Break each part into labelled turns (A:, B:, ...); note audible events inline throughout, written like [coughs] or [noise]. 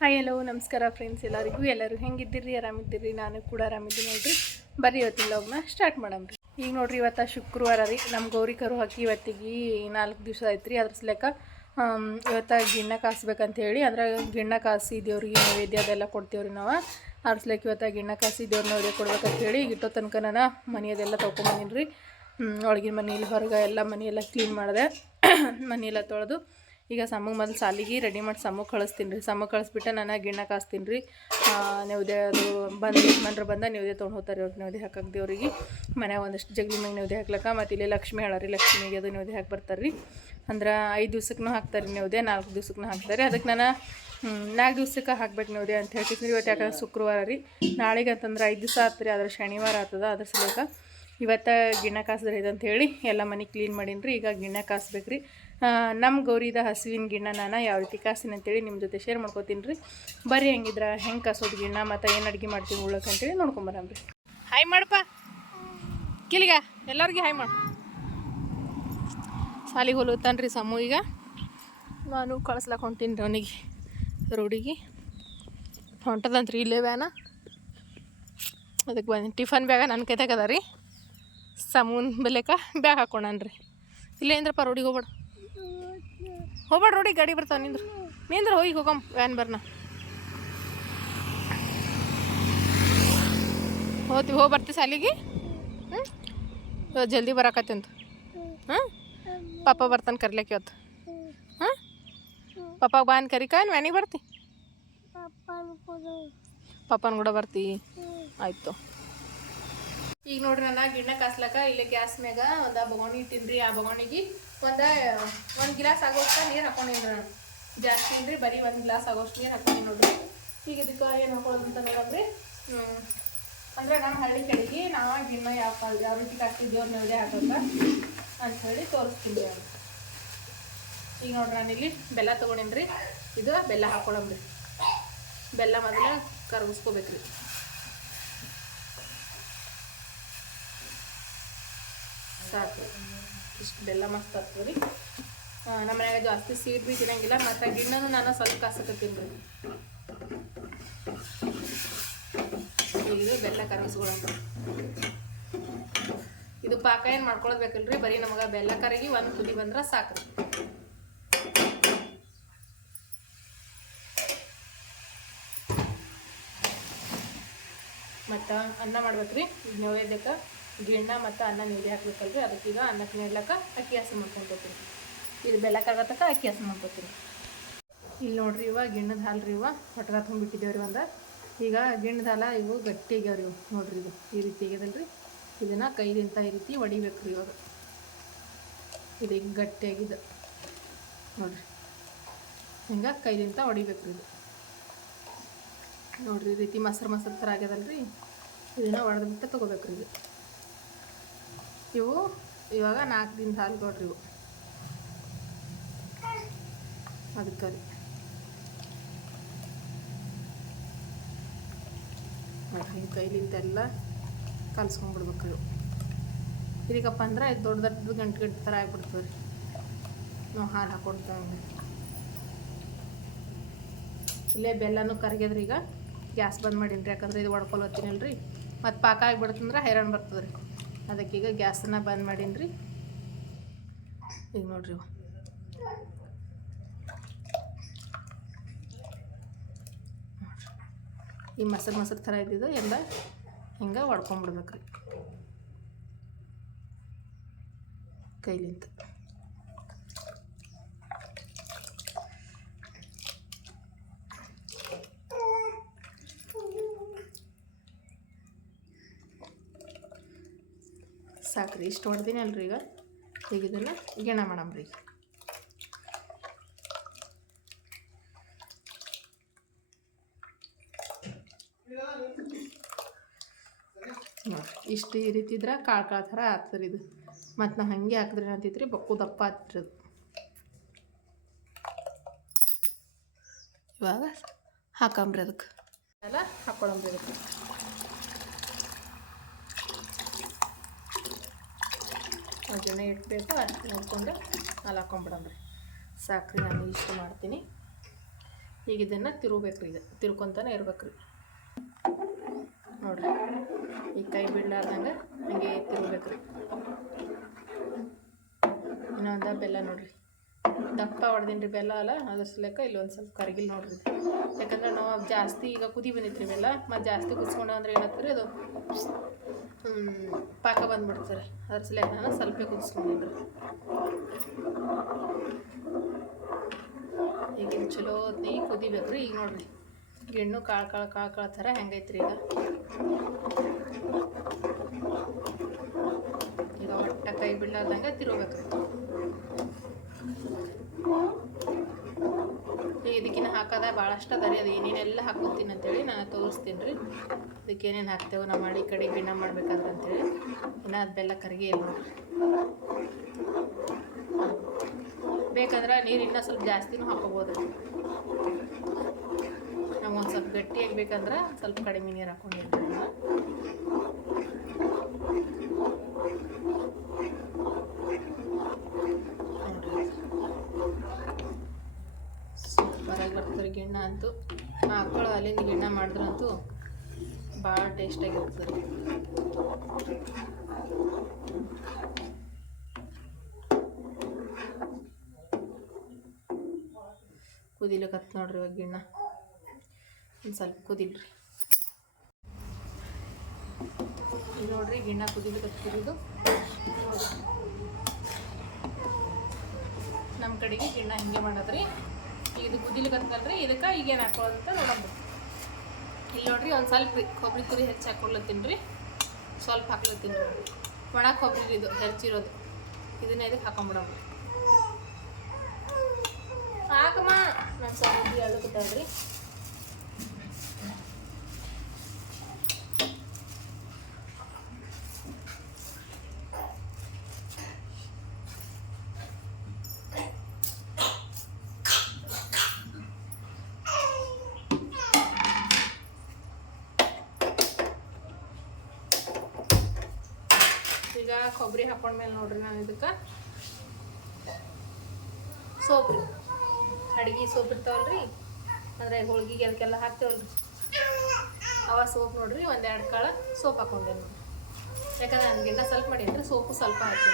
A: Hi ಎಲ್ಲೋ ನಮಸ್ಕಾರ friends ಎಲ್ಲರಿಗೂ, ಎಲ್ಲರೂ ಹೆಂಗಿದ್ದೀರಿ? ಆರಾಮಿದ್ದೀರಿ? ನಾನು ಕೂಡ ಆರಾಮಿದ್ದೀನಿ ನೋಡ್ರಿ. ಬರ್ರಿ ಇವತ್ತಿನ ಲಾಗ್ನ ಸ್ಟಾರ್ಟ್ ಮಾಡಮ್ರಿ ಈಗ ನೋಡ್ರಿ, ಇವತ್ತು ಶುಕ್ರವಾರ ರೀ. ನಮ್ಮ ಗೌರಿ ಕರು ಹಾಕಿ ಇವತ್ತಿಗೆ ನಾಲ್ಕು ದಿವಸ ಆಯ್ತು ರೀ ಅದ್ರ ಸಲಕ ಇವತ್ತು ಗಿಣ್ಣ ಕಾಸ್ಬೇಕಂತ ಹೇಳಿ ಅಂದ್ರೆ ಗಿಣ್ಣ ಕಾಸಿ ದೇವ್ರಿಗೆ ನೈವೇದ್ಯ ಅದೆಲ್ಲ ಕೊಡ್ತೀವ್ರಿ ನಾವು. ಅದ್ರ ಸಲೇಕ ಇವತ್ತು ಗಿಣ್ಣ ಕಾಸಿ ದೇವ್ರ ನೈವೇದ್ಯ ಕೊಡ್ಬೇಕಂತ ಹೇಳಿ ಇಟ್ಟೋ ತನಕ ನಾನು ಮನೆಯದೆಲ್ಲ ತೊಗೊಂಬಂದಿನಿ ರೀ. ಒಳಗಿನ ಮನೇಲಿ ಹೊರಗೆ ಎಲ್ಲ ಮನೆಯೆಲ್ಲ ಕ್ಲೀನ್ ಮಾಡಿದೆ. [coughs] ಮನೆಯೆಲ್ಲ ತೊಳೆದು ಈಗ ಸಮ್ಮಗೆ ಮೊದಲು ಸಾಲಿಗೆ ರೆಡಿ ಮಾಡಿ ಸಮ್ಮಗೆ ಕಳಿಸ್ತೀನಿ ರೀ. ಸಮ್ಮಗೆ ಕಳಿಸ್ಬಿಟ್ಟು ನಾನು ಗಿಣ್ಣ ಕಾಸ್ತೀನಿ ರೀ. ನವ್ದೆ ಅದು ಬಂದು ಯಜಮಾನ್ರು ಬಂದ ನವ್ದೆ ತೊಗೊಂಡು ಹೋಗ್ತಾರೆ ಅವ್ರಿಗೆ ನವ್ದೆ ಹಾಕಕ್ಕೆ ದೇವ್ರಿಗೆ. ಮನ್ಯಾಗ ಒಂದಷ್ಟು ಜಗ್ಲಿ ಮ್ಯಾಗ ನವ್ದೆ ಹಾಕ್ಲಕ್ಕ, ಮತ್ತು ಇಲ್ಲಿ ಲಕ್ಷ್ಮಿ ಹೇಳಾರಿ, ಲಕ್ಷ್ಮಿಗೆ ಅದು ನವ್ದೆ ಹಾಕಿ ಬರ್ತಾರೆ ರೀ. ಅಂದ್ರೆ ಐದು ದಿವ್ಸಕ್ಕೂ ಹಾಕ್ತಾರೆ ನವ್ದೆ, ನಾಲ್ಕು ದಿವ್ಸಕ್ಕೂ ಹಾಕ್ತಾರೆ ಅದಕ್ಕೆ ನಾನು ನಾಲ್ಕು ದಿವ್ಸಕ್ಕೆ ಹಾಕ್ಬೇಕು ನವ್ದೆ ಅಂತ ಹೇಳ್ತಿದ್ದೀನಿ ಇವತ್ತು ಯಾಕಂದ್ರೆ ಶುಕ್ರವಾರ ರೀ. ನಾಳೆಗೆ ಅಂತಂದ್ರೆ ಐದು ದಿವಸ ಆತು ರೀ. ಆದ್ರೆ ಶನಿವಾರ ಆಗ್ತದ ಅದ್ರ ಸಲಕ ಇವತ್ತು ಗಿಣ್ಣ ಕಾಸಿದ್ರೆ ಇದಂತ ಹೇಳಿ ಎಲ್ಲ ಮನೆ ಕ್ಲೀನ್ ಮಾಡೀನಿ ರೀ ಈಗ ಗಿಣ್ಣ ಕಾಸ್ಬೇಕು ರೀ ನಮ್ಮ ಗೌರಿದ ಹಸುವಿನ ನಾನು ಯಾವ ರೀತಿ ಕಾಸಿನ ಅಂತೇಳಿ ನಿಮ್ಮ ಜೊತೆ ಶೇರ್ ಮಾಡ್ಕೋತೀನಿ ರೀ ಬರ್ರಿ ಹೆಂಗಿದ್ರ, ಹೆಂಗೆ ಕಾಸೋದು ಗಿಣ್ಣ, ಮತ್ತು ಏನು ಅಡುಗೆ ಮಾಡ್ತೀವಿ ಉಳ್ಳಕ್ಕೆ ಅಂತೇಳಿ ನೋಡ್ಕೊಂಬರಮ್ರಿ. ಹಾಯ್ ಮಾಡಪ್ಪ ಕಿಲಿಗ, ಎಲ್ಲರಿಗೆ ಹಾಯ್ ಮಾಡು. ಸಾಲಿಗೆ ಹೊಲುತ್ತಾನೆ ರೀ ಸಮೂ ಈಗ. ನಾನು ಕಳಿಸ್ಲಾಕ ಹೊಂಟೀನಿ ರೀ ಅವನಿಗೆ, ರೋಡಿಗೆ. ಹೊಂಟದಂತ್ರಿ ಇಲ್ಲೇ ವ್ಯಾನ ಅದಕ್ಕೆ ಬಂದು ಟಿಫನ್ ಬ್ಯಾಗ ನನ್ನ ಕೈದಾಗ ಅದ ರೀ. ಸಮೂನ್ ಬೆಲೆಕ ಬ್ಯಾಗ್ ಹಾಕೊಂಡನ್ರಿ ಇಲ್ಲೇ ಅಂದ್ರಪ್ಪ ರೋಡಿಗೆ ಹೋಗ್ಬೇಡ. ಹೋಗ್ಬೇಡ ರೋಡಿಗೆ ಗಾಡಿ ಬರ್ತಾವ ನಿಂದ್ರು. ನಿಂದ್ರ ಹೋಗಿ ಹೋಗಮ್ ವ್ಯಾನ್ ಬರ್ನ. ಹೋಗ್ತೀವಿ ಹೋಗಿ ಬರ್ತೀವಿ ಸಾಲಿಗೆ ಹ್ಞೂ ಇವತ್ತು ಜಲ್ದಿ ಬರಾಕತ್ತಂತ ಹಾಂ ಪಾಪ ಬರ್ತಾನೆ ಕರ್ಲಿಕ್ಕೆ ಇವತ್ತು. ಹಾಂ ಪಾಪಾಗ ಬಾ ಅಂತ ಕರಿಕ ಏನು ವ್ಯಾನಿಗೆ ಬರ್ತಿ? ಪಾಪನ ಕೂಡ. ಬರ್ತಿ? ಆಯ್ತು. ಈಗ ನೋಡ್ರಿ ನನ್ನ ಗಿಣ್ಣ ಕಾಸ್ಲಕ ಇಲ್ಲಿ ಗ್ಯಾಸ್ ಮ್ಯಾಗ ಒಂದು ಬಗೋಣಿ ಇಟ್ಟಿನ್ರಿ. ಆ ಬೊಗಣಿಗೆ ಒಂದು ಒಂದು ಗ್ಲಾಸ್ ಆಗೋಷ್ಟು ನೀರು ಹಾಕೊಂಡಿನ್ರಿ ನಾನು. ಜಾಸ್ತಿ ಇಲ್ರಿ, ಬರೀ ಒಂದು ಗ್ಲಾಸ್ ಆಗೋಷ್ಟು ನೀರು ಹಾಕೊಂಡಿ ನೋಡ್ರಿ. ಈಗ ಇದಕ್ಕೆ ಏನು ಹಾಕೊಳ್ಳೋದು ಅಂತ ನೋಡಮ್ರಿ ಅಂದ್ರೆ ನಮ್ಮ ಹಳ್ಳಿ ಕಡೆಗೆ, ನಾವು ಗಿಣ್ಣ ಯಾವ ಯಾವ ರೀತಿ ಕಟ್ತಿದ್ದೇವೆ ನವದೆ ಹಾಕಕ್ಕ ಅಂತ ಹೇಳಿ ತೋರಿಸ್ತೀನಿ ಅವ್ರು ಈಗ ನೋಡ್ರಿ ಇಲ್ಲಿ ಬೆಲ್ಲ ತೊಗೊಂಡಿನ್ರಿ. ಇದು ಬೆಲ್ಲ ಹಾಕೊಳಮ್ರಿ ಬೆಲ್ಲ ಮೊದಲ ಕರಗಿಸ್ಕೋಬೇಕ್ರಿ. ಸಾಕು. ಇಷ್ಟು ಬೆಲ್ಲ ಮಸ್ತ್ ಆಗ್ತದೆ ರೀ. ನಮ್ಮ ಮನೆಯಾಗ ಜಾಸ್ತಿ ಸೀಡ್ ಬಿ ತಿನ್ನಂಗಿಲ್ಲ ಮತ್ತು ಗಿಣ್ಣನು ನಾನು ಸ್ವಲ್ಪ ಕಾಸಕತ್ತೀನಿ ಈಗ ಬೆಲ್ಲ ಕರಗಿಸ್ಕೊಳ್ಳೋಣ ಇದು ಪಾಕ ಏನು ಮಾಡ್ಕೊಳ್ಬೇಕಲ್ರಿ? ಬೇಕಲ್ರಿ ಬರೀ ನಮಗೆ ಬೆಲ್ಲ ಕರಗಿ ಒಂದು ಕುದಿ ಬಂದ್ರೆ ಸಾಕು. ಮತ್ತು ಅನ್ನ ಮಾಡ್ಬೇಕ್ರಿ, ನೈವೇದ್ಯಕ್ಕೆ. ಗಿಣ್ಣ ಮತ್ತು ಅನ್ನ ನೀಡಿ ಹಾಕ್ಬೇಕಲ್ರಿ. ಅದಕ್ಕೀಗ ಅನ್ನಕ್ಕೆ ನೀಡ್ಲಕ್ಕ ಅಕ್ಕಿ ಹಸಿ ಮಾಡ್ಕೊಂತೀನಿ ಇದು ಬೆಲ್ಲ ತಕ್ಕ ಅಕ್ಕಿ ಹಸಿ ಮಾಡ್ಕೊತೀನಿ ಇಲ್ಲಿ ನೋಡ್ರಿ ಇವ ಗಿಣ್ಣದ ಹಾಲು ರೀ ಇವ. ಹೊಟ್ಗ ತುಂಬಿಟ್ಟಿದ್ದೇವ್ರಿ ಒಂದು. ಈಗ ಗಿಣ್ಣದ ಹಾಲ ಇವು ಗಟ್ಟಿ ಆಗ್ಯಾವ್ರಿ ಇವು. ನೋಡ್ರಿ ಇದು ಈ ರೀತಿ ಆಗ್ಯದಲ್ರಿ. ಇದನ್ನು ಕೈಲಿಂತ ಈ ರೀತಿ ಹೊಡಿಬೇಕು ರೀ ಇವಾಗ. ಇದು ಈಗ ಗಟ್ಟಿಯಾಗಿದೆ ನೋಡ್ರಿ. ಹಿಂಗೆ ಕೈಲಿಂತ ಹೊಡಿಬೇಕು ರೀ ಇದು. ನೋಡ್ರಿ ಈ ರೀತಿ ಮೊಸರು ಮೊಸರು ಥರ ಆಗ್ಯದಲ್ರಿ. ಇದನ್ನು ಒಡೆದ್ಬಿಟ್ಟು ತೊಗೋಬೇಕು ರೀ ಇದು. ಇವು ಇವಾಗ ನಾಲ್ಕು ದಿನ ಹಾಲು ಕೊಡ್ರಿ ಇವು. ಅದಕ್ಕೆ ರೀ. ನೋಡ್ರಿ ಕೈಲಿಂತೆಲ್ಲ ಕಲ್ಸ್ಕೊಂಡ್ಬಿಡ್ಬೇಕು ಇವು. ಇದಕ್ಕಪ್ಪ ಅಂದ್ರೆ ಇದು ದೊಡ್ಡ ದೊಡ್ಡ ಗಂಟು ಗಂಟು ಥರ ಆಗ್ಬಿಡ್ತದೆ ರೀ. ನಾವು ಹಾಲು ಹಾಕೊಡ್ತೇವೆ ಇಲ್ಲೇ ಬೆಲ್ಲನೂ ಕರಗ್ಯದ್ರಿ ಈಗ. ಗ್ಯಾಸ್ ಬಂದ್ ಮಾಡಿನ್ರಿ ಯಾಕಂದ್ರೆ ಇದು ಒಡ್ಕೊಲ್ ರೀ ಮತ್ತು ಪಾಕ ಆಗಿಬಿಡ್ತಂದ್ರೆ ಹೈರಾಣ ಬರ್ತದೆ ರೀ. ಅದಕ್ಕೀಗ ಗ್ಯಾಸನ್ನ ಬಂದ್ ಮಾಡೀನಿ ರೀ ಈಗ ನೋಡ್ರಿ. ಈ ಮೊಸರು ಮೊಸರು ಥರ ಇದ್ದಿದ್ದು ಎಲ್ಲ ಹಿಂಗೆ ಒಡ್ಕೊಂಬಿಡ್ಬೇಕ್ರಿ ಕೈಲಿಂತ ಸಾಕ್ರಿ ಇಷ್ಟು ಹೊಡೆದಿನಿ ಅಲ್ರಿ ಈಗ. ಇದನ್ನು ಗಿಣ ರೀ. ಇಷ್ಟು ಈ ರೀತಿ ಇದ್ರೆ ಕಾಳು ಕಾಳು ಥರ ಆಗ್ತದೆ ಇದು. ಮತ್ತು ನಾ ಹಂಗೆ ಹಾಕಿದ್ರೆ ಏನಂತಿದ್ರಿ ಬಕ್ಕು ದಪ್ಪ ಆಗ್ತಿರೋದು ಇವಾಗ ಹಾಕಂಬ್ರಿ ಅದಕ್ಕೆ. ಎಲ್ಲ ಹಾಕ್ಕೊಳಂಬ್ರಿ ಅದಕ್ಕೆ. ಅದನ್ನ ಇಟ್ಬೇಕು ಅಷ್ಟು ನೋಡ್ಕೊಂಡು ಅಲ್ಲಿ ಹಾಕೊಂಬಿಡಮ್ರಿ ಸಾಕ್ರಿ ನಾನು ಇಷ್ಟು ಮಾಡ್ತೀನಿ. ಈಗ ಇದನ್ನು ತಿರುಗಬೇಕು ರೀ ಇದು ತಿರ್ಕೊತಾನೆ ಇರ್ಬೇಕು ರೀ. ನೋಡ್ರಿ, ಈ ಕೈ ಬಿಡ್ಲಾರ್ದಂಗೆ ಹಂಗೆ ರೀ. ಇನ್ನೊಂದು ಬೆಲ್ಲ ನೋಡಿರಿ. ದಪ್ಪ ಹೊಡ್ದೀನಿ ರೀ ಬೆಲ್ಲ ಅಲ್ಲ ಅದ್ರ ಸಲಕ ಇಲ್ಲಿ ಒಂದು ಸ್ವಲ್ಪ ಕರಗಿಲ್ ನೋಡ್ರಿ. ಯಾಕಂದ್ರೆ ನಾವು ಜಾಸ್ತಿ ಈಗ ಕುದಿ ಬಂದಿತ್ತು ರೀ ಬೆಲ್ಲ, ಮತ್ತು ಜಾಸ್ತಿ ಕುದಿಸ್ಕೊಂಡ ಅಂದ್ರೆ ಏನಾಗ್ತದೆ ಅದು ಪಾಕ ಬಂದ್ಬಿಡ್ತಾರೆ ಅದ್ರ ಸಲ ನಾನು ಸ್ವಲ್ಪ ಕುದಿಸ್ಕೊಂಡಿದ್ರು ಈಗ ಚಲೋ ನೀ ಕುದಿಬೇಕು ರೀ ಈಗ ನೋಡ್ರಿ, ಗಿಣ್ಣು ಕಾಳು ಕಾಳು ಕಾಳು ಕಾಳು ಥರ ಹೆಂಗೈತ್ರಿ ಈಗ. ಈಗ ಒಟ್ಟ ಕೈ ಬಿಡ್ಲಾರ್ದಂಗೆ ತಿರುಗಬೇಕು ಇದಕ್ಕಿನ್ನ ಹಾಕೋದ? ಭಾಳಷ್ಟು ಅದ ರೀ ಅದು. ಏನೇನೆಲ್ಲ ಹಾಕೋತೀನಿ ಅಂತೇಳಿ ನಾನು ತೋರಿಸ್ತೀನಿ ರೀ. ಇದಕ್ಕೆ ಏನೇನು ಹಾಕ್ತೇವೆ ನಾವು ಮಾಡಿ ಕಡೆ ಬಿನ್ನ ಮಾಡ್ಬೇಕಾದ್ರೆ ಅಂತೇಳಿ ಇನ್ನು ಅದು ಬೆಲ್ಲ ಕರಗಿ ಇಲ್ಲ. ಬೇಕಂದ್ರೆ ನೀರು ಇನ್ನೂ ಸ್ವಲ್ಪ ಜಾಸ್ತಿನೂ ಹಾಕೋಬೋದು. ನಾವು ಒಂದು ಸ್ವಲ್ಪ ಗಟ್ಟಿಯಾಗಿ ಬೇಕಂದ್ರೆ ಸ್ವಲ್ಪ ಕಡಿಮೆ ನೀರು ಹಾಕೊಂಡಿರ್ತೀವಿ. ನೋಡ್ರಿ. ಸೂಪರಾಗಿ ಬರ್ತದೆ ಗಿಣ್ಣ ಅಂತೂ. ಹಾಕೊಳ್ಳೋ ಅಲ್ಲಿಂದ ಗಿಣ್ಣ ಮಾಡಿದ್ರಂತೂ ಭಾಳ ಟೇಸ್ಟಾಗಿರ್ತದೆ ರೀ ಕುದಿಲಕತ್ ನೋಡ್ರಿ ಇವಾಗ ಗಿಣ್ಣ. ಒಂದು ಸ್ವಲ್ಪ ಕುದಿಲ್ರಿ. ನೋಡ್ರಿ ಗಿಣ್ಣ ಕುದಿಲಕತ್ತಿರೋದು ನಮ್ಮ ಕಡೆಗೆ ಗಿಣ್ಣ ಹಿಂಗೆ ಮಾಡೋದ್ರಿ. ಇದು ಕುದಿಲಿಕತ್ತಲ್ರಿ ಇದಕ್ಕೆ ಈಗೇನು ಹಾಕೊಳ್ಳೋದಂತ ನೋಡೋಣ. ಇಲ್ಲಿ ನೋಡ್ರಿ ಒಂದು ಸ್ವಲ್ಪ ಕೊಬ್ಬರಿ ತುರಿ ಹೆಚ್ಚು ಹಾಕೊಳ್ಳತ್ತೀನಿ ರೀ ಸ್ವಲ್ಪ ಹಾಕ್ಲತ್ತೀನಿ ರೀ ಒಣ ಕೊಬ್ಬರಿ ಇದು ಹೆಚ್ಚಿರೋದು ಇದನ್ನ ಇದಕ್ಕೆ ಹಾಕೊಂಬಿಡೋಣ. ಹಾಕಮ್ಮ ನಾನು ಸ್ವಲ್ಪ ಹೇಳಕತ್ತಲ್ರಿ ಈಗ ಕೊಬ್ಬರಿ ಹಾಕೊಂಡ್ಮೇಲೆ ನೋಡ್ರಿ ನಾನು ಇದಕ್ಕೆ. ಸೋಪ್ ರೀ. ಅಡುಗೆ ಸೋಪ್ ಇರ್ತಾವಲ್ರಿ. ಅಂದರೆ ಹೋಳ್ಗಿಗೆ ಅದಕ್ಕೆಲ್ಲ ಹಾಕ್ತೇವಲ್ರಿ. ಅವ ಸೋಪ್ ನೋಡ್ರಿ, ಒಂದೆರಡು ಕಾಳ ಸೋಪ್ ಹಾಕೊಂಡೆ ನೋಡಿ ಯಾಕಂದ್ರೆ ನನಗಿಂತ ಸ್ವಲ್ಪ ಮಾಡಿದ್ರೆ ಸೋಪು ಸ್ವಲ್ಪ ಹಾಕಿ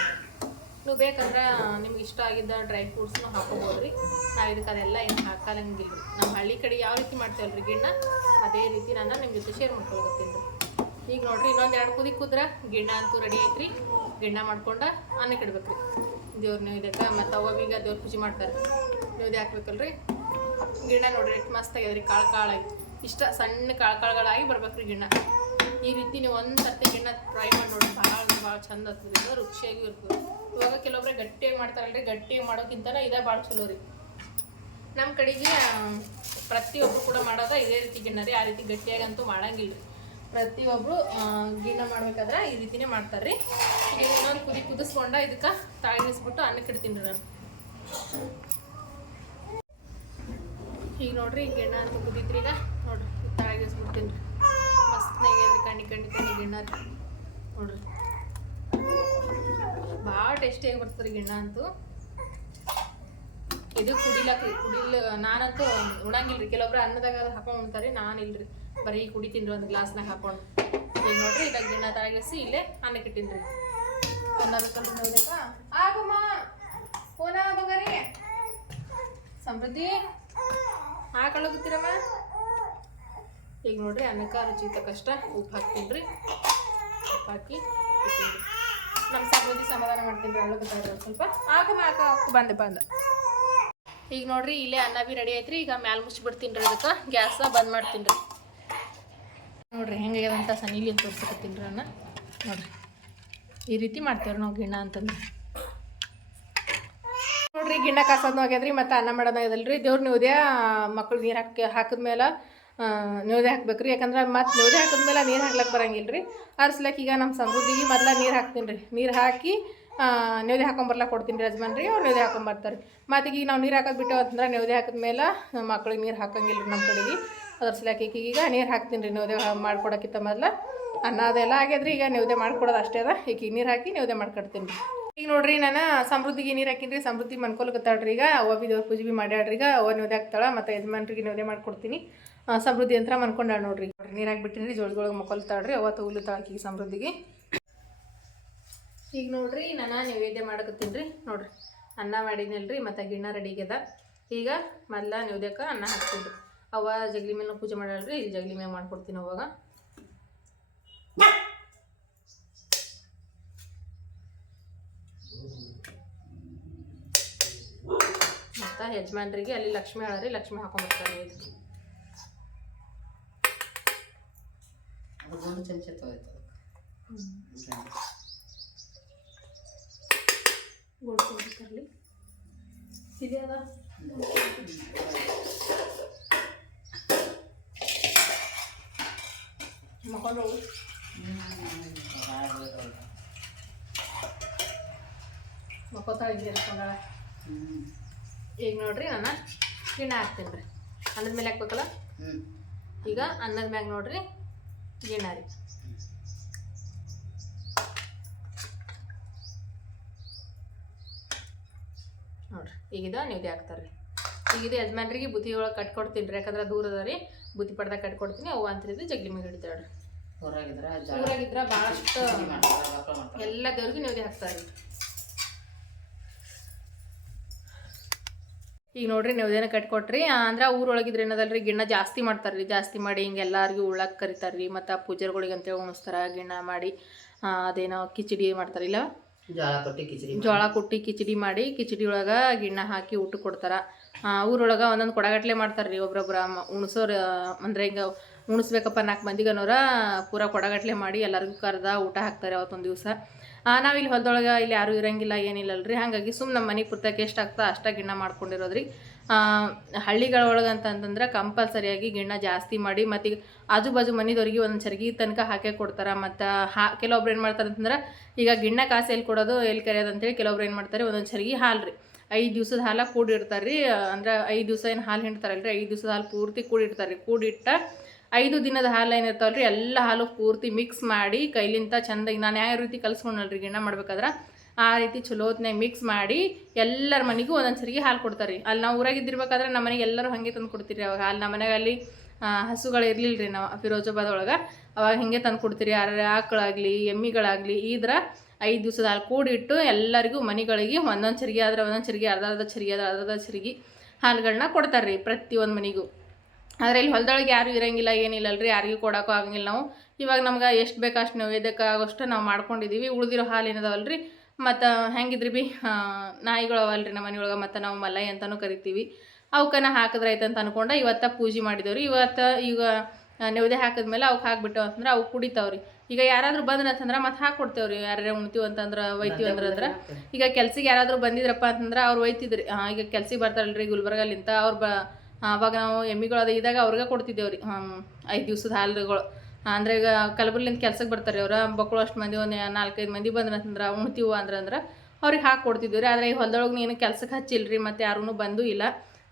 A: ನೀವು ಬೇಕಂದ್ರೆ ನಿಮ್ಗೆ ಇಷ್ಟ ಆಗಿದ್ದ ಡ್ರೈ ಫ್ರೂಟ್ಸ್ನು ಹಾಕೋಬೋದು ರೀ ನಾವು ಇದಕ್ಕೆ ಅದೆಲ್ಲ ಏನು ಹಾಕಲಂಗಿಲ್ಲ. ನಮ್ಮ ಹಳ್ಳಿ ಕಡೆ ಯಾವ ರೀತಿ ಮಾಡ್ತೇವಲ್ರಿ ಗಿಣ್ಣ, ಅದೇ ರೀತಿ ನಾನು ನಿಮ್ಮ ಜೊತೆ ಶೇರ್ ಮಾಡ್ಕೊಳ್ತೀನಿ. ರೀ ಈಗ ನೋಡ್ರಿ ಇನ್ನೊಂದು ಎರಡು ಕುದಿ ಕುದ್ರ ಗಿಣ್ಣ ಅಂತೂ ರೆಡಿ ಐತ್ರಿ. ಗಿಣ್ಣ ಮಾಡ್ಕೊಂಡು ಅನ್ನಕ್ಕೆ ಇಡ್ಬೇಕ್ರಿ. ದೇವ್ರ ನೈವೇದ್ಯಕ್ಕೆ ಮತ್ತು ಅವ್ವ ಬೀಗ ದೇವ್ರ ಪೂಜೆ ಮಾಡ್ತಾರೆ. ನೈವೇದ್ಯ ಹಾಕ್ಬೇಕಲ್ರಿ. ಗಿಣ್ಣ ನೋಡ್ರಿ ಎಷ್ಟು ಮಸ್ತ್ ಆಗ್ಯದ ರೀ ಕಾಳು ಕಾಳಾಗಿ ಇಷ್ಟ ಸಣ್ಣ ಕಾಳು ಕಾಳುಗಳಾಗಿ ಬರ್ಬೇಕ್ರಿ ಗಿಣ್ಣ ಈ ರೀತಿ ನೀವು ಒಂದು ಸರ್ತಿ ಗಿಣ್ಣ ಟ್ರೈ ಮಾಡಿ ನೋಡಿ ಭಾಳ ಭಾಳ ಚಂದ ಆಗ್ತದೆ. ರುಚಿಯಾಗಿ ಇರ್ತದೆ. ಇವಾಗ ಕೆಲವೊಬ್ರೆ ಗಟ್ಟಿಯಾಗಿ ಮಾಡ್ತಾರಲ್ರಿ, ಗಟ್ಟಿಯಾಗಿ ಮಾಡೋಕ್ಕಿಂತ ಇದೇ ಭಾಳ ಚಲೋ ರೀ. ನಮ್ಮ ಕಡೆಗೆ ಪ್ರತಿಯೊಬ್ಬರು ಕೂಡ ಮಾಡೋದ ಇದೇ ರೀತಿ ಗಿಣ್ಣ ರೀ. ಆ ರೀತಿ ಗಟ್ಟಿಯಾಗಂತೂ ಮಾಡಂಗಿಲ್ಲ ರೀ ಪ್ರತಿಯೊಬ್ಬರು ಗಿಣ್ಣ ಮಾಡ್ಬೇಕಾದ್ರೆ ಈ ರೀತಿನೇ ಮಾಡ್ತಾರೆ ರೀ ಈಗ ಇನ್ನೊಂದು ಕುದಿ ಕುದಿಸ್ಕೊಂಡ ಇದಕ್ಕೆ ತಾಳಿಸ್ಬಿಟ್ಟು ಅನ್ನಕ್ಕೆ ಇಡ್ತೀನಿ ನಾನು. ಈಗ ನೋಡ್ರಿ ಈಗ ಗಿಣ್ಣ ಅಂತ ಕುದಿತ್ರಿ ಈಗ. ನೋಡ್ರಿ ತಾಳಿಸ್ಬಿಡ್ತೀನಿ ರೀ ಮಸ್ತ್ನಾಗೆ ಕಣ್ಣಿ ಕಣ್ಣಿ ಕಣ್ಣಿ ಗಿಣ್ಣ ನೋಡ್ರಿ. ಭಾಳ ಟೇಸ್ಟಿಯಾಗಿ ಬರ್ತದೆ ಗಿಣ್ಣ ಅಂತೂ. ಇದು ಕುಡಿಲಕ್, ಕುಡಿಲ್, ನಾನಂತೂ ಉಣಂಗಿಲ್ರಿ. ಕೆಲವೊಬ್ರು ಅನ್ನದಾಗ ಅದು ಹಾಕೊಂಡು ಉಣ್ತಾರೆ ನಾನು ಇಲ್ರಿ ಬರೀ ಕುಡಿತೀನಿ ಒಂದು ಗ್ಲಾಸ್ನಾಗ ಹಾಕೊಂಡು ಈಗ ನೋಡ್ರಿ ಇದಾಗ ಗಿಣ್ಣ ತಾಗಿಸಿ ಇಲ್ಲೇ ಅನ್ನಕ್ಕೆ ಇಟ್ಟಿನ್ರಿ. ಆಗಮ್ಮ ಸಮೃದ್ಧಿ ಹಾಕೊಳ್ಳೋಗುತ್ತೀರಮ್ಮ ಈಗ ನೋಡ್ರಿ, ಅನ್ನಕ್ಕೆ ರುಚಿ ತಕ್ಕಷ್ಟ ಉಪ್ಪು ಹಾಕ್ತೀನಿ ಉಪ್ಪು ಹಾಕಿ ನಮ್ಮ ಸಮೃದ್ಧಿ ಸಮಾಧಾನ ಮಾಡ್ತೀನಿ ಅಳಗುತ್ತಾರೆ ಸ್ವಲ್ಪ. ಆಗಮ್ಮ ಆಕ ಬಂದೆ, ಬಂದ. ಈಗ ನೋಡ್ರಿ, ಇಲ್ಲೇ ಅನ್ನ ಬಿ ರೆಡಿ ಐತ್ರಿ, ಈಗ ಮ್ಯಾಲ ಮುಚ್ಚಿಬಿಡ್ತೀನಿ ರೀ ಅದಕ್ಕೆ. ಗ್ಯಾಸ ಬಂದ್ ಮಾಡ್ತೀನಿ ರೀ ನೋಡ್ರಿ ಹೆಂಗಾಗ್ಯದಂತ ಸನಿಲಿ ಅಂತ ತೋರಿಸ್ಕೊತೀನಿ ರೀ ಅನ್ನ ನೋಡ್ರಿ, ಈ ರೀತಿ ಮಾಡ್ತೇವ್ರಿ ನಾವು ಗಿಣ್ಣ ಅಂತಂದ್ರೆ. ನೋಡ್ರಿ ಗಿಣ್ಣ ಕಾಸೋದು ಆಗ್ಯದ್ರಿ, ಮತ್ತು ಅನ್ನ ಮಾಡೋದು ರೀ ದೇವ್ರ ಮಕ್ಕಳು ಮಕ್ಳು ನೀರು ಹಾಕಿ ಹಾಕಿದ್ಮೇಲೆ ಹಾಕ್ಬೇಕು ರೀ ಯಾಕಂದ್ರೆ ಮತ್ತೆ ಹಾಕಿದ ಹಾಕಿದ್ಮೇಲೆ ನೀರು ಹಾಕ್ಲಕ್ಕೆ ಬರಂಗಿಲ್ಲ ರೀ ಅರ್ಸ್ಲಕ್ಕೆ ಈಗ ನಮ್ಮ ಸಮೃದ್ಧಿಗೆ ಮೊದಲ ನೀರು ಹಾಕ್ತೀನಿ ರೀ. ನೀರು ಹಾಕಿ ನೈವೇದ್ಯ ಹಾಕೊಂಬರ್ಲಾಕ ಕೊಡ್ತೀನಿ ರೀ ಯಜಮಾನ್ರಿ. ಅವ್ರು ನೈವೇದ್ಯ ಹಾಕೊಂಬರ್ತಾರೆ ಮತ್ತು ಈಗ ನಾವು ನೀರು ಹಾಕೋದು ಬಿಟ್ಟು ಅಂತಂದ್ರೆ ಹಾಕಿದ ಹಾಕಿದ್ಮೇಲೆ ಮಕ್ಳಿಗೆ ನೀರು ಹಾಕಂಗಿಲ್ಲ ರೀ ನಮ್ಮ ಕಡೆಗೆ. ಅದ್ರ ಸಲಕ್ಕೆ ಈಗ ನೀರು ಹಾಕ್ತೀನಿ ರೀ ನವದೆ ಮಾಡ್ಕೊಡಕ್ಕಿಂತ ಮೊದಲು. ಅನ್ನ ಅದೆಲ್ಲ ಆಗ್ಯದ್ರಿ, ಈಗ ನೀವುದೇ ಮಾಡ್ಕೊಡೋದು ಅಷ್ಟೇ ಅದ. ಈಗ ನೀರು ಹಾಕಿ ನೀವುದೇ ಮಾಡ್ಕೊಡ್ತೀನಿ ರೀ. ಈಗ ನೋಡ್ರಿ ನಾನು ಸಮೃದ್ಧಿಗೆ ನೀರು ಹಾಕಿನ್ರಿ, ಸಮೃದ್ಧಿ ಮನ್ಕೊಲ್ಕತ್ತಾಳ್ರಿ ಈಗ. ಅವ್ವ ಬಿ ದೇವ್ರ ಪೂಜೆ ಬಿ ಮಾಡ್ಯಾಳ್ರಿ ಈಗ. ಅವ್ವ ನೀವುದೇ ಹಾಕ್ತಾಳ ಮತ್ತು ಯಜಮಾನ್ರಿಗೆ ನೀವುದೇ ಮಾಡ್ಕೊಡ್ತೀನಿ. ಸಮೃದ್ಧಿ ಅಂತ ಮನ್ಕೊಂಡಾಳ ನೋಡ್ರಿ. ನೋಡ್ರಿ, ನೀರು ಹಾಕ್ಬಿಟ್ಟಿನಿ ರೀ ಜೋಳದೊಳಗೆ ಮಕ್ಕೊಲ್ತಾಳ್ರಿ. ಅವ್ವ ತಗೊಲುತ್ತಾಳ ಆಕಿಗೆ ಸಮೃದ್ಧಿಗೆ. ಈಗ ನೋಡ್ರಿ ನಾನು ನೈವೇದ್ಯ ಮಾಡಕತ್ತೀನಿ ರೀ ನೋಡ್ರಿ, ಅನ್ನ ಮಾಡಿದ್ನಲ್ರಿ, ಮತ್ತು ಗಿಣ್ಣ ರೆಡಿಗೆದ ಈಗ ಮೊದ್ಲ ನೈವೇದ್ಯಕ್ಕೆ ಅನ್ನ ಹಾಕ್ತೀನಿ ರೀ ಅವ್ವ ಜಗಲಿ ಮೇಲೆ ಪೂಜೆ ಮಾಡಲ್ರಿ ಇಲ್ಲಿ ಜಗಲಿ ಮೇಲೆ ಮಾಡ್ಕೊಡ್ತೀನಿ ಅವಾಗ. ಮತ್ತು ಯಜಮಾನ್ರಿಗೆ ಅಲ್ಲಿ ಲಕ್ಷ್ಮಿ ಹೇಳರಿ ಲಕ್ಷ್ಮಿ ಹಾಕೊಂಡ್ಬಿಡ್ತಾರೆ
B: ಚಮಚ ತೊಗೊಯ್ತು
A: ಗೋಡ್ಕೊಂಡ್ಬಿಡ್ತಾರಲಿ ಇದೆಯದ ಮಕ್ಕೊಂಡು ಹೋಗು ಮಕ್ಕೋತಾಳ ಹಿಂಗೆ ಇರ್ಕೊಂಡಾಳ ಈಗ ನೋಡ್ರಿ ಅನ್ನ ಗಿಣ್ಣ ಹಾಕ್ತೀನಿ ರೀ. ಅನ್ನದ ಮೇಲೆ ಹಾಕ್ಬೇಕಲ್ಲ? ಈಗ ಅನ್ನದ ಮ್ಯಾಗ ನೋಡ್ರಿ ಗಿಣ್ಣ ರೀ. ನೋಡ್ರಿ ಈಗಿದ ನೀವು ಹಾಕ್ತಾರ್ರಿ. ಹಾಕ್ತಾರೆ ಈಗ ಇದು ಯಜಮಾನ್ರಿಗೆ ಬುತ್ತಿ ಒಳಗೆ ಕಟ್ಕೊಡ್ತೀನಿ ರೀ ಯಾಕಂದ್ರೆ ದೂರ ಅದ ರೀ. ಬುತ್ತಿ ಪಡ್ದಾಗ ಕಟ್ಕೊಡ್ತೀನಿ ಅವು ಅಂತಿದ್ದು ಜಗ್ಲಿ ಮೇಲೆ ಹಿಡಿತಾಳೆ ರೀ.
B: ಹೊರಗಿದ್ರ ಜಳ
A: ಊರಾಗಿದ್ರ ಭಾಳಷ್ಟು ಎಲ್ಲ ದೇವ್ರಿಗೂ ನಿವ್ದೆ ಹಾಕ್ತಾರೆ ಈಗ ನೋಡ್ರಿ ನವ್ದೇನ ಕಟ್ಕೊಟ್ರಿ. ಅಂದ್ರೆ ಊರೊಳಗಿದ್ರೆ ಏನದಲ್ರಿ ಗಿಣ್ಣ ಜಾಸ್ತಿ ಮಾಡ್ತಾರೆ ರೀ ಜಾಸ್ತಿ ಮಾಡಿ ಹಿಂಗೆ ಎಲ್ಲರಿಗೂ ಉಳ್ಳಕ್ಕೆ ಕರಿತಾರೆ ರೀ ಮತ್ತು ಪೂಜಾರಿಗಳಿಗೆ ಅಂತೇಳಿ ಉಣಿಸ್ತಾರೆ ಗಿಣ್ಣ ಮಾಡಿ ಅದೇನೋ ಕಿಚಡಿ ಮಾಡ್ತಾರಿಲ್ಲ
B: ಜೋಳ ಕೊಟ್ಟು ಕಿಚಡಿ
A: ಜೋಳ ಕುಟ್ಟಿ ಕಿಚಡಿ ಮಾಡಿ ಕಿಚಡಿ ಒಳಗೆ ಗಿಣ್ಣ ಹಾಕಿ ಊಟ ಕೊಡ್ತಾರೆ. ಊರೊಳಗೆ ಒಂದೊಂದು ಕೊಡಗಟ್ಲೆ ಮಾಡ್ತಾರೆ ರೀ ಒಬ್ರೊಬ್ರ ಉಣ್ಸೋರು ಅಂದ್ರೆ ಹಿಂಗೆ ಉಣಿಸ್ಬೇಕಪ್ಪ ನಾಲ್ಕು ಮಂದಿಗೆ ಅನ್ನೋರ ಪೂರ ಕೊಡಗಟ್ಲೆ ಮಾಡಿ ಎಲ್ಲರಿಗೂ ಕರೆದ ಊಟ ಹಾಕ್ತಾರೆ ಅವತ್ತೊಂದು ದಿವಸ. ನಾವಿಲ್ಲಿ ಹೊಲದೊಳಗೆ ಇಲ್ಲಿ ಯಾರೂ ಇರಂಗಿಲ್ಲ, ಏನಿಲ್ಲಲ್ರಿ. ಹಾಗಾಗಿ ಸುಮ್ ನಮ್ಮ ಮನೆ ಪುರ್ತಕ್ಕೆ ಎಷ್ಟು ಆಗ್ತಾ ಅಷ್ಟ ಗಿಣ್ಣ ಮಾಡ್ಕೊಂಡಿರೋದ್ರಿ. ಹಳ್ಳಿಗಳೊಳಗ ಅಂತಂತಂದ್ರೆ ಕಂಪಲ್ಸರಿಯಾಗಿ ಗಿಣ್ಣ ಜಾಸ್ತಿ ಮಾಡಿ ಮತ್ತು ಈಗ ಆಜು ಬಾಜು ಮನೆದವ್ರಿಗೆ ಒಂದೊಂದು ಚರ್ಗಿ ತನಕ ಹಾಕೇ ಕೊಡ್ತಾರೆ. ಮತ್ತು ಹಾ, ಕೆಲವೊಬ್ರು ಏನು ಮಾಡ್ತಾರೆ ಅಂತಂದ್ರೆ ಈಗ ಗಿಣ್ಣ ಕಾಸು ಎಲ್ಲಿ ಕೊಡೋದು ಎಲ್ಲಿ ಕರೆಯೋದು ಅಂತೇಳಿ ಕೆಲವೊಬ್ರು ಏನು ಮಾಡ್ತಾರೆ, ಒಂದೊಂದು ಚರ್ಗಿ ಹಾಲು ರೀ ಐದು ದಿವ್ಸದ ಹಾಲು ಕೂಡಿರ್ತಾರೆ ರೀ ಅಂದ್ರೆ ಐದು ದಿವಸ ಏನು ಹಾಲು ಹಿಂಡ್ತಾರಲ್ರಿ, ಐದು ದಿವ್ಸದ ಹಾಲು ಪೂರ್ತಿ ಕೂಡಿಡ್ತಾರೆ ರೀ ಕೂಡಿಟ್ಟ ಐದು ದಿನದ ಹಾಲು ಏನಿರ್ತಾವಲ್ರಿ ಎಲ್ಲ ಹಾಲು ಪೂರ್ತಿ ಮಿಕ್ಸ್ ಮಾಡಿ ಕೈಲಿಂತ ಚಂದಾಗಿ ನಾನು ಯಾವ ರೀತಿ ಕಲ್ಸ್ಕೊಂಡಲ್ರಿ ಗಿಣ್ಣ ಮಾಡ್ಬೇಕಾದ್ರೆ, ಆ ರೀತಿ ಚಲೋತ್ನಾಗ ಮಿಕ್ಸ್ ಮಾಡಿ ಎಲ್ಲರ ಮನೆಗೂ ಒಂದೊಂದು ಸರಿಗೆ ಹಾಲು ಕೊಡ್ತಾರೆ ರೀ ಅಲ್ಲಿ ನಾವು ಊರಾಗ ಇದ್ದಿರ್ಬೇಕಾದ್ರೆ ನಮ್ಮ ಮನೆಗೆ ಎಲ್ಲರೂ ಹಾಗೆ ತಂದು ಕೊಡ್ತೀರಿ ಅವಾಗ. ಹಾಲು ನಮ್ಮ ಅಲ್ಲಿ ಹಸುಗಳು ಇರಲಿಲ್ಲ ರೀ ನಾವು, ಫಿರೋಜಾಬಾದ್ ಒಳಗೆ. ಅವಾಗ ಹಿಂಗೆ ತಂದು ಕೊಡ್ತೀರಿ. ಯಾರ ಆಕಳಾಗಲಿ, ಎಮ್ಮಿಗಳಾಗಲಿ ಇದ್ರ ಐದು ದಿವಸದ ಹಾಲು ಕೂಡಿಟ್ಟು ಎಲ್ಲರಿಗೂ ಮನೆಗಳಿಗೆ ಒಂದೊಂದು ಚರಿಗೆ ಆದರೆ ಒಂದೊಂದು ಚರಿಗೆ, ಅರ್ಧ ಅರ್ಧ ಚರಿಗೆ ಅರ್ಧ ಅರ್ಧ ಚರಿಗೆ ಹಾಲುಗಳನ್ನ ಕೊಡ್ತಾರೆ ರೀ ಪ್ರತಿಯೊಂದು ಮನೆಗೂ. ಆದರೆ ಇಲ್ಲಿ ಹೊಲದೊಳಗೆ ಯಾರು ಇರಂಗಿಲ್ಲ ರೀ ಯಾರಿಗೂ ಕೊಡೋಕ್ಕೂ ಆಗಂಗಿಲ್ಲ ನಾವು. ಇವಾಗ ನಮ್ಗೆ ಎಷ್ಟು ಬೇಕು ಅಷ್ಟು ನೈವೇದ್ಯಕ್ಕಾಗೋಷ್ಟು ನಾವು ಮಾಡ್ಕೊಂಡಿದ್ದೀವಿ ಉಳಿದಿರೋ ಹಾಲು ಏನದಾವಲ್ರಿ? ಮತ್ತು ಹೆಂಗಿದ್ರಿ ಬಿ? ನಾಯಿಗಳು ಅವಲ್ರಿ ನಮ್ಮ ಮನೆಯೊಳಗೆ ಮತ್ತು ನಾವು ಮಲೈ ಅಂತಲೂ ಕರಿತೀವಿ. ಅವಕ್ಕನ ಹಾಕಿದ್ರೆ ಅಂತ ಅನ್ಕೊಂಡ ಇವತ್ತ ಪೂಜೆ ಮಾಡಿದೇವ್ರಿ. ಇವತ್ತು ಈಗ ನೈವೇದ್ಯ ಹಾಕಿದ್ಮೇಲೆ ಅವಕ್ಕೆ ಹಾಕ್ಬಿಟ್ಟು ಅಂತಂದ್ರೆ ಅವು ಕುಡಿತಾವ್ರಿ. ಈಗ ಯಾರಾದರೂ ಬಂದ್ರೆ ಅಂತಂದ್ರೆ ಮತ್ತೆ ಹಾಕ್ಕೊಡ್ತೇವ್ರಿ ಯಾರ್ಯಾರ ಉಣ್ತೀವಿ ಅಂತಂದ್ರೆ ಒಯ್ತೀವಿ ಅಂದ್ರೆ ಅಂದ್ರೆ. ಈಗ ಕೆಲ್ಸಿಗೆ ಯಾರಾದರೂ ಬಂದಿದ್ರಪ್ಪ ಅಂತಂದ್ರೆ ಅವ್ರು ಒಯ್ತಿದ್ರಿ ಈಗ ಕೆಲ್ಸಿಗೆ ಬರ್ತಾರಲ್ರಿ ಗುಲ್ಬರ್ಗಲಿಂತ ಅವ್ರು ಬ ಅವಾಗ ನಾವು ಎಮ್ಮಿಗಳು ಅದು ಇದ್ದಾಗ ಅವ್ರಿಗೆ ಕೊಡ್ತಿದ್ದೇವ್ರಿ. ಐದು ದಿವ್ಸದ ಹಾಲುಗಳು. ಅಂದರೆ ಈಗ ಕಲಬುರ್ಲಿಂದ ಕೆಲ್ಸಕ್ಕೆ ಬರ್ತಾರೆ ಅವ್ರು ಮಕ್ಕಳು ಅಷ್ಟು ಮಂದಿ ಒಂದು ನಾಲ್ಕೈದು ಮಂದಿ ಬಂದ್ರೆ ಅಂತಂದ್ರೆ, ಉಣ್ತೀವ ಅಂದ್ರೆ ಅವ್ರಿಗೆ ಹಾಕಿ ಕೊಡ್ತಿದ್ದೇವೆ ರೀ ಆದರೆ ಈ ಹೊಲದೊಳಗೆ ನೀನು ಕೆಲ್ಸಕ್ಕೆ ಹಚ್ಚಿಲ್ರಿ, ಮತ್ತು ಯಾರೂ ಬಂದೂ ಇಲ್ಲ.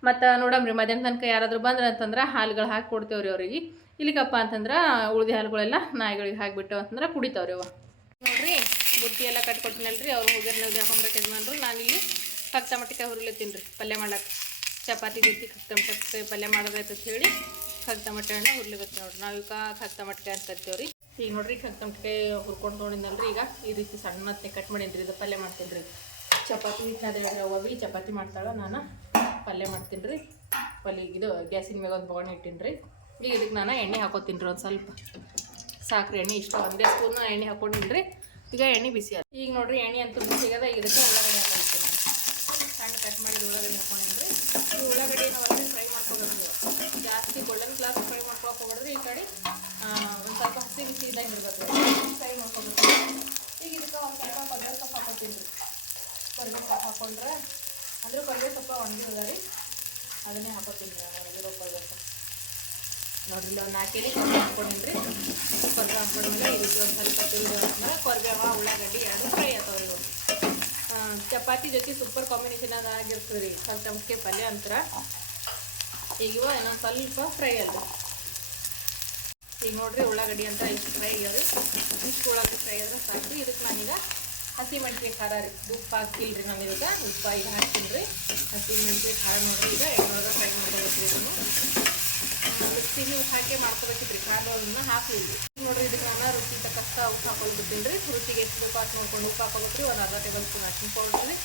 A: ಮತ್ತು ನೋಡಮ್ರಿ ಮಧ್ಯಾಹ್ನ ತನಕ ಯಾರಾದರೂ ಬಂದ್ರೆ ಅಂತಂದ್ರೆ ಹಾಲುಗಳು ಹಾಕಿ ಕೊಡ್ತೇವ್ರಿ ಅವ್ರಿಗೆ. ಇಲ್ಲಿಗಪ್ಪ ಅಂತಂದ್ರೆ ಉಳಿದ ಹಾಲುಗಳೆಲ್ಲ ನಾಯಿಗಳಿಗೆ ಹಾಕಿಬಿಟ್ಟು ಅಂತಂದ್ರೆ ಕುಡಿತಾವ್ರಿ ಅವ ನೋಡ್ರಿ ಬುತ್ತಿ ಎಲ್ಲ ಕಟ್ಕೊಡ್ತೀನಲ್ರಿ, ಅವ್ರು ಹೋಗ್ಯಾರ ನಾವು ಹಾಕೊಂಡ್ರೆ ನಾನು ನಾನಿಲ್ಲಿ ಕಚ್ಚ ಮಟ್ಟಿಗೆ ಹುರಿಲತ್ತೀನಿ ರೀ ಪಲ್ಯ ಮಾಡಕ್ಕೆ ಚಪಾತಿ ಜೊತೆ ಮಟ್ಟಿಕಾಯಿ ಪಲ್ಯ ಮಾಡೋದೈತೆ ಅಂತ ಹೇಳಿ ಕಗ್ತ ಮಟ್ಟೆಹಣ್ಣ ಹುರ್ಲಿಕತ್ತಿ ನೋಡ್ರಿ. ನಾವು ಈಗ ಕಗ್ತ ಮಟ್ಟಿಕಾಯಿ ಅಂತ ಕರಿತೇವೆ ರೀ ಈಗ ನೋಡ್ರಿ ಕಗ್ತ ಮಟ್ಟಿಕಾಯಿ ಹುರ್ಕೊಂಡು ತೊಗೊಂಡಿದ್ದಲ್ರಿ ಈಗ ಈ ರೀತಿ ಸಣ್ಣ ಮತ್ತೆ ಕಟ್ ಮಾಡಿದ್ರಿ ರೀ ಇದು ಪಲ್ಯ ಮಾಡ್ತೀನಿ ರೀ ಚಪಾತಿ ಅವ್ವ ಬಿ ಚಪಾತಿ ಮಾಡ್ತಾಳೆ, ನಾನು ಪಲ್ಯ ಮಾಡ್ತೀನಿ ರೀ ಪಲ್ಯ ಇದು ಗ್ಯಾಸಿನ ಮ್ಯಾಗ ಒಂದು ಬೊಗಣೆ ಇಟ್ಟೀನಿ ರೀ ಈಗ ಇದಕ್ಕೆ ನಾನು ಎಣ್ಣೆ ಹಾಕೋತೀನಿ ರೀ ಒಂದು ಸ್ವಲ್ಪ. ಸಾಕ್ರಿ, ಎಣ್ಣೆ ಇಷ್ಟ ಒಂದೇ ಸ್ಪೂನ್ ಎಣ್ಣೆ ಹಾಕೊಂಡಿನಿ ರೀ ಈಗ ಎಣ್ಣೆ ಬಿಸಿ ಆಯ್ತು ಈಗ ನೋಡಿರಿ, ಎಣ್ಣೆ ಅಂತೂ ಬಿಸಿ ಆಗ್ಯದ. ಈಗ ಇದಕ್ಕೆ ಉಳ್ಳಾಗಡ್ಡೆ ಹಾಕೊಳ್ತೀನಿ ಸಣ್ಣ ಕಟ್ ಮಾಡಿದ ಉಳ್ಳಾಗಡ್ಡೆ ಹಾಕೊಂಡಿನಿ ರೀ ಈ ಉಳ್ಳಾಗಡ್ಡೆ ನಾವು ಫ್ರೈ ಮಾಡ್ಕೋಬೇಕು. ಜಾಸ್ತಿ ಗೋಲ್ಡನ್ ಕ್ಲಾಸ್ ಫ್ರೈ ಮಾಡ್ಕೊಳಕ್ಕೆ ಹೋಗ್ಬಿಡ್ರಿ. ಈ ಕಡೆ ಒಂದು ಸ್ವಲ್ಪ ಹಸಿ ಬಿಸಿ ಇದ್ದಂಗೆ ಇರ್ಬೇಕು. ಫ್ರೈ ಮಾಡ್ಕೋಬೇಕು. ಈಗ ಇದಕ್ಕೆ ಒಂದು ಸ್ವಲ್ಪ ಕೊಬ್ಬರಿ ಸೊಪ್ಪು ಹಾಕೋತೀನಿ. ರೀ ಕೊಬ್ಬರಿ ಸೊಪ್ಪು ಹಾಕೊಂಡ್ರೆ, ಅಂದ್ರೆ ಕೊಬ್ಬರಿ ಸೊಪ್ಪು ಒಣಗಿರೋದ ರೀ. ಅದನ್ನೇ ಹಾಕೋತೀನಿ. ರೀ ಒಣಗಿರೋ ಕೊಬ್ಬರಿ ಸೊಪ್ಪು. ನೋಡ್ರಿ ಇಲ್ಲಿ ಒಂದು ಎಲೆ ಕೊಬ್ಬರಿ ಹಾಕೊಂಡಿನಿ ರೀ ಕೊಬ್ಬರಿ ಹಾಕೊಂಡ್ಮೇಲೆ ಈ ರೀತಿ ಒಂದು ಸ್ವಲ್ಪ ತಿರುಗಿ ಆದ್ಮೇಲೆ ಕೊರ್ಬೇವ ಉಳ್ಳಾಗಡ್ಡಿ ಎರಡು ಫ್ರೈ ಆಗ್ತಾವ ಆ, ಚಪಾತಿ ಜೊತೆ ಸೂಪರ್ ಕಾಂಬಿನೇಷನ್ ಆಗಿರ್ತದೆ ರೀ ಸ್ವಲ್ಪ ಚಮಚೆ ಪಲ್ಯ ಅಂತರ ಈಗ ಇನ್ನೊಂದು ಸ್ವಲ್ಪ ಫ್ರೈ ಅಲ್ಲ ಈಗ ನೋಡ್ರಿ ಉಳ್ಳಾಗಡ್ಡಿ ಅಂತ ಇಷ್ಟು ಫ್ರೈ ಆಗ್ಯಾವ್ರಿ. ಇಷ್ಟು ಉಳ್ಳಾಗಡ್ಡಿ ಫ್ರೈ ಆದ್ರೆ ಸಾಕು. ಇದಕ್ಕೆ ನಾನೀಗ ಹಸಿ ಮೆಣಸಿಗೆ ಖಾರ ರೀ. ಉಪ್ಪು ಹಾಕಿಲ್ರಿ ನಾನು ಇದಕ್ಕೆ. ಉಪ್ಪು ಈಗ ಹಾಕ್ತೀನಿ ರೀ ಹಸಿ ಮೆಣಸಿಗೆ ಖಾರ ನೋಡ್ರಿ. ಈಗ ಎಣ್ಣೆ ಫ್ರೈ ಮಾಡ್ಕೋಬೇಕು ಇದನ್ನು. ಮಿಕ್ಸಿಗೆ ಉಪ್ಪು ಹಾಕಿ ಮಾಡ್ಕೋಬೇಕಿತ್ತು ರೀ ಖಾರದನ್ನ ಹಾಕಲಿಲ್ಲ. ನೋಡ್ರಿ, ಇದಕ್ಕೆ ನಾನು ರುಚಿ ತಕ್ಕಷ್ಟ ಉಪ್ಪು ಹಾಕೊಳ್ಬಿಡ್ತೀನಿ ರೀ. ರುಚಿಗೆ ಎಷ್ಟು ಬೇಕು ಅಷ್ಟು ನೋಡ್ಕೊಂಡು ಉಪ್ಪು ಹಾಕೋಬೇಕು ರೀ ಒಂದು ಅರ್ಧ ಟೇಬಲ್ ಸ್ಪೂನ್ ಅರ್ಶಿನ ಪೌಡ್ರ್ ರೀ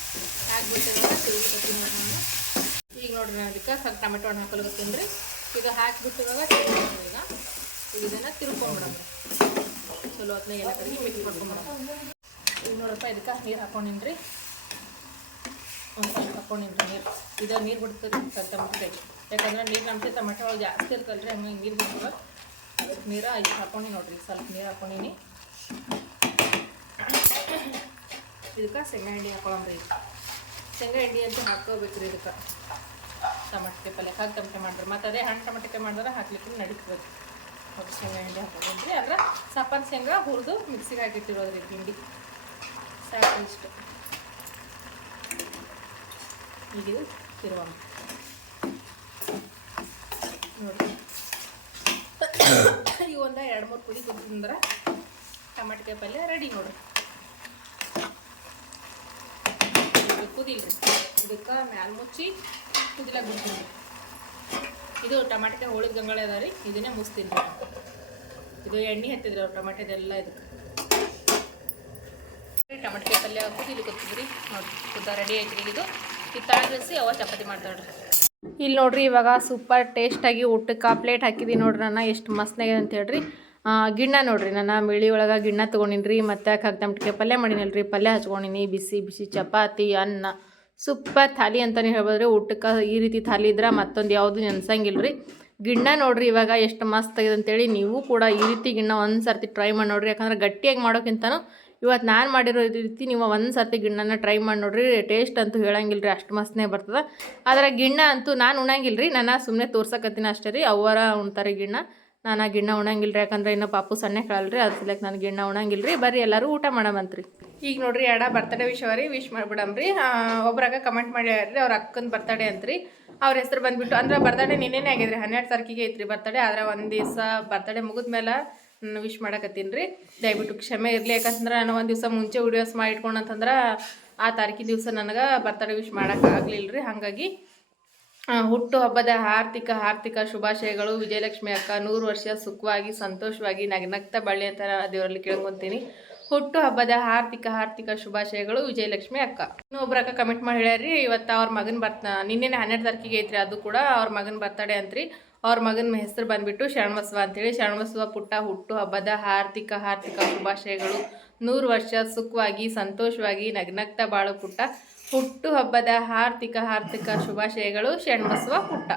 A: ನಾನು. ಈಗ ನೋಡ್ರಿ, ನಾನು ಅದಕ್ಕೆ ಸ್ವಲ್ಪ ಟೊಮೆಟೊ ಹಣ್ಣು ಹಾಕೊಳ್ತೀನಿ ರೀ ಇದು ಹಾಕಿಬಿಟ್ಟು ಇವಾಗ ತಿರ್ಗ್ಬಿಡ್ತೀನಿ ಈಗ. ಈಗ ಇದನ್ನು ತಿರ್ಕೊಂಡ್ಬಿಡೋದು ಚಲೋ ಹೊತ್ತಿನ ಎಲ್ಲ ಕಡೆಗೆ ಮಿಕ್ಸ್ ಮಾಡ್ಕೊಂಡ್ಬಿಡೋದು ಈಗ ನೋಡಪ್ಪ, ಇದಕ್ಕೆ ನೀರು ಹಾಕೊಂಡಿನಿ ರೀ ಒಂದು ಸ್ವಲ್ಪ ರೀ ನೀರು ಇದು ನೀರು ಬಿಡ್ತದೆ ಟೊಮೆಟೊ ಯಾಕಂದ್ರೆ ನೀರು ಅಂಶ ಟೊಮೆಟೊ ಒಳಗೆ ಜಾಸ್ತಿ ಇರ್ತಲ್ಲ ರೀ ನೀರು ಬಿಡ್ತದೆ. ಅದಕ್ಕೆ ನೀರು ಐದು ಹಾಕೊಂಡು ನೋಡಿರಿ, ಸ್ವಲ್ಪ ನೀರು ಹಾಕೊಂಡಿನಿ. ಇದಕ್ಕೆ ಶೇಂಗಾ ಹಿಂಡಿ ಹಾಕೊಳ್ಳೋಣ ರೀ ಶೇಂಗಾ ಹಿಂಡಿ ಅಂತ ಹಾಕೋಬೇಕ್ರಿ ಇದಕ್ಕೆ. ಟಮಟೆ ಪಲ್ಯ ಹಾಕಿ ಟಮಟೆ ಮಾಡ್ರಿ. ಮತ್ತು ಅದೇ ಹಣ್ಣು ಟಮಟೆ ಮಾಡಿದ್ರೆ ಹಾಕ್ಲಿಕ್ಕೆ ನಡೀತದೆ. ಮತ್ತು ಶೇಂಗಾ ಹಿಂಡಿ ಹಾಕೋದ್ರಿ ಅಂದ್ರೆ ಸಪ್ಪನ್ ಶೇಂಗಾ ಹುರಿದು ಮಿಕ್ಸಿಗೆ ಹಾಕಿಟ್ಟಿರೋದ್ರಿ ಹಿಂಡಿ. ಸಾಕು ಇಷ್ಟು. ಈಗ ಇದು ತಿರುವೋಣ ನೋಡಿ. [coughs] ಈಗ ಒಂದು ಎರಡು ಮೂರು ಪುಡಿ ಕುದಿದ್ರೆ ಟಮಾಟಿಕಾಯಿ ಪಲ್ಯ ರೆಡಿ ನೋಡ್ರಿ ಇದು ಕುದಿಲ್ರಿ. ಇದಕ್ಕೆ ಮ್ಯಾಲ ಮುಚ್ಚಿ ಕುದಿಲಾಗ ಬಿಡ್ತೀನಿ. ಇದು ಟಮಾಟಿಕಾಯಿ ಹೋಳಿದ ಗಂಗಾಳ ಅದ ರೀ ಇದನ್ನೇ ಮುಗಿಸ್ತೀನಿ ಇದು ಎಣ್ಣೆ ಹತ್ತಿದ್ರಿ ಅವ್ರು ಟಮಾಟೆದೆಲ್ಲ ಇದು. ಟಮಾಟಕಾಯಿ ಪಲ್ಯ ಕುದಿಲಿ ಕೂತಿದ್ರಿ ನೋಡಿ ಕುದ್ದ ರೆಡಿ ಐತ್ರಿ ರೀ ಇದು. ತಳಗಿಸಿ ಅವ ಚಪಾತಿ ಮಾಡ್ತಾಳ್ರಿ. ಇಲ್ಲಿ ನೋಡ್ರಿ ಇವಾಗ ಸೂಪರ್ ಟೇಸ್ಟಾಗಿ ಊಟಕ್ಕೆ ಪ್ಲೇಟ್ ಹಾಕಿದೀನಿ ನೋಡ್ರಿ ನಾನು ಎಷ್ಟು ಮಸ್ತಾಗಿದೆ ಅಂತ ಹೇಳ್ರಿ. ಗಿಣ್ಣ ನೋಡ್ರಿ ನಾನು ಮಿಳಿ ಒಳಗೆ ಗಿಣ್ಣ ತೊಗೊಂಡಿನಿ ರೀ ಮತ್ತು ಕಗ್ದಮಟಿಕೆ ಪಲ್ಯ ಮಾಡಿನಲ್ಲ ರೀ ಪಲ್ಯ ಹಚ್ಕೊಂಡಿನಿ, ಬಿಸಿ ಬಿಸಿ ಚಪಾತಿ, ಅನ್ನ. ಸೂಪರ್ ಥಾಲಿ ಅಂತಲೇ ಹೇಳ್ಬೋದ್ರಿ, ಊಟಕ್ಕೆ ಈ ರೀತಿ ಥಾಲಿ ಇದ್ರೆ ಮತ್ತೊಂದು ಯಾವುದು ನೆನೆಸಂಗಿಲ್ಲ ರೀ ಗಿಣ್ಣ ನೋಡ್ರಿ ಇವಾಗ ಎಷ್ಟು ಮಸ್ತ್ ಆಗಿದೆ ಅಂತೇಳಿ ನೀವು ಕೂಡ ಈ ರೀತಿ ಗಿಣ್ಣ ಒಂದು ಸರ್ತಿ ಟ್ರೈ ಮಾಡಿ ನೋಡ್ರಿ, ಯಾಕಂದ್ರೆ ಗಟ್ಟಿಯಾಗಿ ಮಾಡೋಕ್ಕಿಂತನೂ ಇವತ್ತು ನಾನು ಮಾಡಿರೋ ರೀತಿ ನೀವು ಒಂದು ಸರ್ತಿ ಗಿಣ್ಣನ ಟ್ರೈ ಮಾಡಿ ನೋಡ್ರಿ ಟೇಸ್ಟ್ ಅಂತೂ ಹೇಳಂಗಿಲ್ಲ ರೀ ಅಷ್ಟು ಮಸ್ತನೇ ಬರ್ತದೆ. ಆದರೆ ಗಿಣ್ಣ ಅಂತೂ ನಾನು ಉಣಂಗಿಲ್ಲ ರೀ ನಾನು ಸುಮ್ಮನೆ ತೋರ್ಸಕತ್ತೀನಿ ಅಷ್ಟೇ ರೀ ಅವರ ಉಣ್ತಾರೆ ಗಿಣ್ಣ. ನಾನು ಆ ಗಿಣ್ಣ ಉಣಂಗಿಲ್ಲ ರೀ ಯಾಕಂದ್ರೆ ಇನ್ನೂ ಪಾಪು ಸಣ್ಣ ಕೇಳಲ್ರಿ ಅದ್ರ ಸಲಕ್ಕೆ ನಾನು ಗಿಣ್ಣ ಉಣಂಗಿಲ್ಲ ರೀ ಬರ್ರಿ ಎಲ್ಲರೂ ಊಟ ಮಾಡಮಂತ್ರಿ. ಈಗ ನೋಡ್ರಿ ಎಡ ಬರ್ತಡೇ ವಿಷಯ ರೀ ವಿಶ್ ಮಾಡ್ಬಿಡಮ್ರಿ ಒಬ್ರಾಗ ಕಮೆಂಟ್ ಮಾಡ್ಯಾರ್ರಿ, ಅವ್ರ ಅಕ್ಕನ ಬರ್ತಡೇ ರೀ ಅವ್ರ ಹೆಸರು ಬಂದ್ಬಿಟ್ಟು, ಅಂದ್ರೆ ಬರ್ತಡೇ ನಿನ್ನೆನೇ ಆಗಿದ್ರಿ, ಹನ್ನೆರಡು ತಾರೀಕಿಗೆ ಐತ್ರಿ ಬರ್ತಡೇ, ಆದರೆ ಒಂದು ದಿವಸ ಬರ್ತಡೇ ಮುಗಿದ್ಮೇಲೆ ವಿಶ್ ಮಾಡಕತ್ತೀನಿ ರೀ. ದಯವಿಟ್ಟು ಕ್ಷಮೆ ಇರಲಿ, ಯಾಕಂತಂದ್ರೆ ನಾನು ಒಂದು ದಿವಸ ಮುಂಚೆ ವಿಡಿಯೋಸ್ ಮಾಡಿ ಇಟ್ಕೊಂಡಂತಂದ್ರೆ ಆ ತಾರೀಕಿನ ದಿವಸ ನನಗೆ ಬರ್ತಡೇ ವಿಶ್ ಮಾಡೋಕ್ಕಾಗಲಿಲ್ಲ ರೀ ಹಾಗಾಗಿ ಹುಟ್ಟು ಹಬ್ಬದ ಆರ್ಥಿಕ ಆರ್ಥಿಕ ಶುಭಾಶಯಗಳು. ವಿಜಯಲಕ್ಷ್ಮಿ ಅಕ್ಕ, ನೂರು ವರ್ಷ ಸುಖವಾಗಿ, ಸಂತೋಷವಾಗಿ, ನಗ್ನಗ್ತಾ ಬಳ್ಳಿ ಅಂತ ದೇವರಲ್ಲಿ ಕೇಳ್ಕೊತೀನಿ. ಹುಟ್ಟು ಹಬ್ಬದ ಆರ್ಥಿಕ ಆರ್ಥಿಕ ಶುಭಾಶಯಗಳು. ವಿಜಯಲಕ್ಷ್ಮಿ ಅಕ್ಕ. ಇನ್ನೊಬ್ರ ಅಕ್ಕ ಕಮೆಂಟ್ ಮಾಡಿ ಹೇಳ್ಯಾರಿ ಇವತ್ತು ಅವ್ರ ಮಗನ ಬರ್ತ ನಿನ್ನೆ ಹನ್ನೆರಡು ತಾರೀಕಿಗೆ ಐತ್ರಿ, ಅದು ಕೂಡ ಅವ್ರ ಮಗನ ಬರ್ತಡೇ ಅಂತ್ರಿ. ಅವ್ರ ಮಗನ ಹೆಸರು ಬಂದ್ಬಿಟ್ಟು ಶರಣಬಸವ ಅಂತೇಳಿ. ಶರಣಬಸವ ಪುಟ್ಟ, ಹುಟ್ಟು, ಹಬ್ಬದ ಆರ್ಥಿಕ ಆರ್ಥಿಕ ಶುಭಾಶಯಗಳು. ನೂರು ವರ್ಷ ಸುಖವಾಗಿ, ಸಂತೋಷವಾಗಿ, ನಗ್ನಗ್ತ ಬಾಳು ಪುಟ್ಟ. ಹುಟ್ಟು ಹಬ್ಬದ ಆರ್ಥಿಕ ಆರ್ಥಿಕ ಶುಭಾಶಯಗಳು ಶರಣಬಸವ ಪುಟ್ಟ.